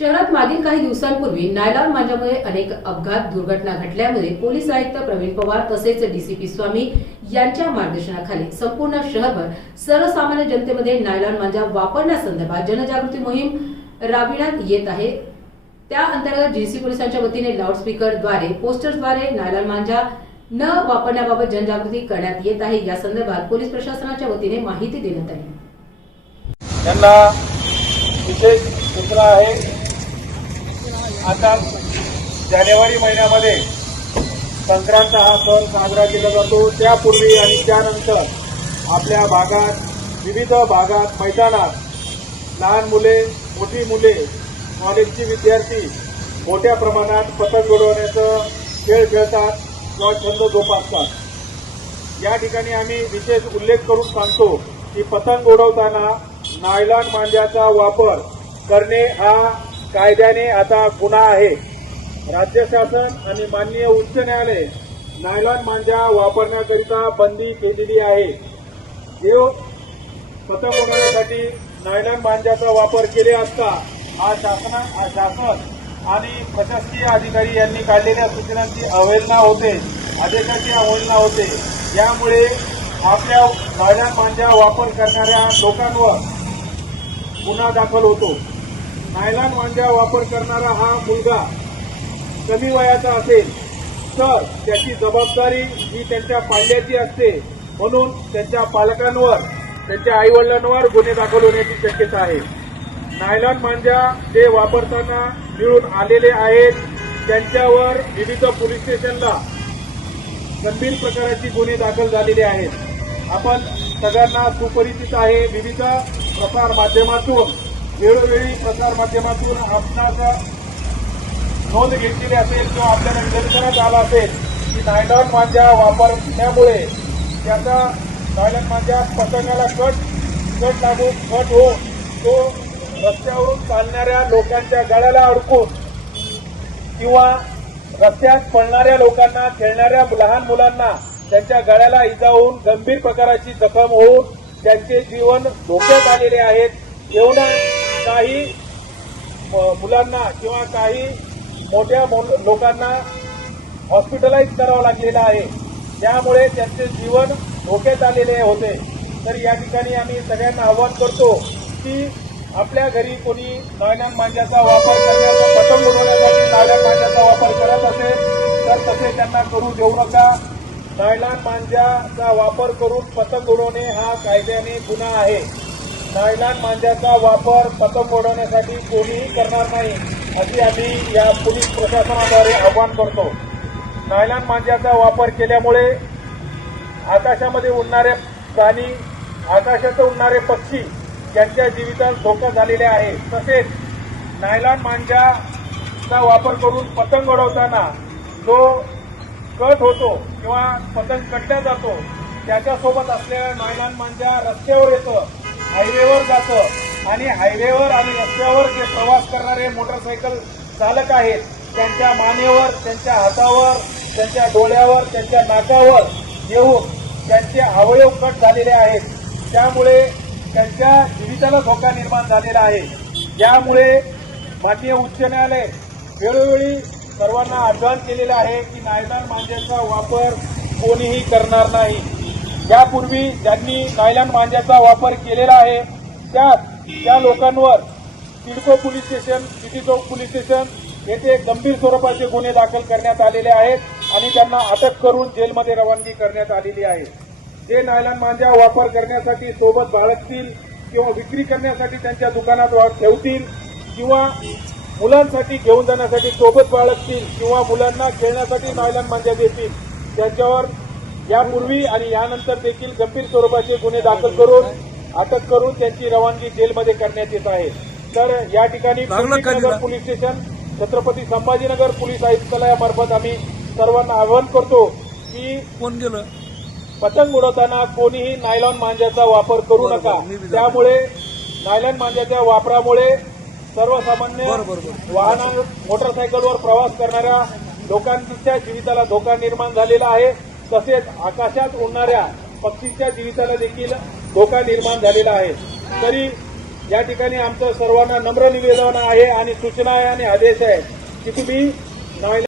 शहरात मागील काही दिवसांपूर्वी नायलॉन मांजामुळे अनेक अपघात दुर्घटना घडल्यामुळे पोलीस आयुक्त प्रवीण पवार तसेच डीसीपी स्वामी यांच्या मार्गदर्शनाखाली संपूर्ण शहरभर सर्वसामान्य जनतेमध्ये नायलॉन मांजा वापरण्यासंदर्भात जनजागृती मोहीम राबविण्यात येत आहे. त्या अंतर्गत जीसी पोलिसांच्या वतीने लाऊडस्पीकरद्वारे पोस्टर्सद्वारे नायलॉन मांजा न वापरण्याबाबत जनजागृती करण्यात येत आहे. या संदर्भात पोलीस प्रशासनाच्या वतीने माहिती देण्यात आली. त्यांना विशेष सूचना आहे. आता जानेवारी महिन्यामध्ये संक्रांत हा सण साजरा केला जातो. त्यापूर्वी आणि त्यानंतर आपल्या भागात विविध भागात मैदानात लहान मुले मोठी मुले कॉलेजची विद्यार्थी मोठ्या प्रमाणात पतंग उडवण्याचं खेळ खेळतात किंवा छंद जोपासतात. या ठिकाणी आम्ही विशेष उल्लेख करून सांगतो की पतंग उडवताना नायलॉन मांजाचा वापर करणे हा कायद्याने आता गुन्हा आहे. राज्य शासन आणि माननीय उच्च न्यायालय नायलॉन मांजा वापरण्याकरिता बंदी केलेली आहे. देव पतंग उडवण्यासाठी नायलॉन मांजाचा वापर केले असता हा शासन हा शासन आणि प्रशासकीय अधिकारी यांनी काढलेल्या सूचनांची अवहेलना होते आदेशाची अवहेलना होते. यामुळे आपल्या नायलॉन मांजा वापर करणाऱ्या लोकांवर गुन्हा दाखल होतो. नायलॉन मांजा वापर करणारा हा मुलगा कमी वयाचा असेल तर त्याची जबाबदारी ही त्यांच्या पाल्याची असते. म्हणून त्यांच्या पालकांवर त्यांच्या आईवडिलांवर गुन्हे दाखल होण्याची शक्यता आहे. नायलॉन मांजा जे वापरताना मिळून आलेले आहेत त्यांच्यावर विविध पोलीस स्टेशनला गंभीर प्रकाराची गुन्हे दाखल झालेले आहेत. आपण सगळ्यांना सुपरिचित आहे. विविध प्रसार माध्यमातून वेळोवेळी प्रसारमाध्यमातून आपणाचा नोंद घेतलेली असेल किंवा आपल्याला निदर्शनात आला असेल की नायलॉन मांजा वापरण्यामुळे त्याचा नायलॉन मांजा पतंगाला कट कट लागून कट होऊन तो रस्त्यावरून चालणाऱ्या लोकांच्या गळ्याला अडकून किंवा रस्त्यात पडणाऱ्या लोकांना खेळणाऱ्या लहान मुलांना त्यांच्या गळ्याला इजा होऊन गंभीर प्रकाराची जखम होऊन त्यांचे जीवन धोक्यात आलेले आहेत. एवढा काही म- मुलांना किंवा काही मोठ्या लोकांना हॉस्पिटलाइज करावं लागलेलं आहे. त्यामुळे त्यांचे जीवन धोक्यात आलेले होते. तर या ठिकाणी आम्ही सगळ्यांना आवाहन करतो की आपल्या घरी कोणी नायलॉन मांजाचा वापर करण्याचा पतंग उडवण्यासाठी नायलॉन मांजाचा वापर करत असेल तर तसे त्यांना करू देऊ नका. नायलॉन मांजाचा वापर करून पतंग उडवणे हा कायद्याने गुन्हा आहे. नायलॉन मांजाचा वापर पतंग उडवण्यासाठी कोणीही करणार नाही अशी आम्ही या पोलीस प्रशासनाद्वारे आव्हान करतो. नायलॉन मांजाचा वापर केल्यामुळे आकाशामध्ये उडणारे प्राणी आकाशात उडणारे पक्षी यांच्या जीवितात धोका झालेले आहे. तसेच नायलॉन मांजाचा वापर करून पतंग उडवताना जो कट होतो किंवा पतंग कटल्या जातो त्याच्यासोबत असलेल्या नायलॉन मांजा रस्त्यावर येतं. हायवेवर जातं. आणि हायवेवर आणि रस्त्यावर जे प्रवास करणारे मोटरसायकल चालक आहेत त्यांच्या मानेवर त्यांच्या हातावर त्यांच्या डोळ्यावर त्यांच्या नाकावर येऊन त्यांचे अवयव कट झालेले आहेत. त्यामुळे त्यांच्या जीविताला धोका निर्माण झालेला आहे. यामुळे माननीय उच्च न्यायालय वेळोवेळी सर्वांना आवाहन केलेलं आहे की नायदान मांजेचा वापर कोणीही करणार नाही. यापूर्वी ज्यांनी नायलॉन मांज्याचा वापर केलेला आहे त्यात त्या लोकांवर सिडको पोलीस स्टेशन सिटी चौक पोलीस स्टेशन येथे गंभीर स्वरूपाचे गुन्हे दाखल करण्यात आलेले आहेत आणि त्यांना अटक करून जेलमध्ये रवानगी करण्यात आलेली आहे. जे नायलॉन मांजा वापर करण्यासाठी सोबत बाळगतील किंवा विक्री करण्यासाठी त्यांच्या दुकानात ठेवतील किंवा मुलांसाठी घेऊन जाण्यासाठी सोबत बाळगतील किंवा मुलांना खेळण्यासाठी नायलॉन मांजा देतील त्यांच्यावर यापूर्वी आणि यानंतर देखील गंभीर स्वरूपाचे गुन्हे दाखल करून अटक करून त्यांची रवानगी जेलमध्ये करण्यात येत आहे. तर या ठिकाणी Nagar police station Chhatrapati Sambhajinagar police आयुक्तालयामार्फत आम्ही सर्वांना आवाहन करतो की कोण गेलं? पतंग उडवताना कोणीही नायलॉन मांजाचा वापर करू नका. त्यामुळे नायलॉन मांजाच्या वापरामुळे सर्वसामान्य. वाहना मोटरसायकलवर प्रवास करणाऱ्या लोकांच्या जीविताला धोका निर्माण झालेला आहे. तसेच आकाशात उडणाऱ्या पक्षीच्या जीविताला देखील धोका निर्माण झालेला आहे. तरी या ठिकाणी आमचं सर्वांना नम्र निवेदन आहे आणि सूचना आहे आणि आदेश आहे की तुम्ही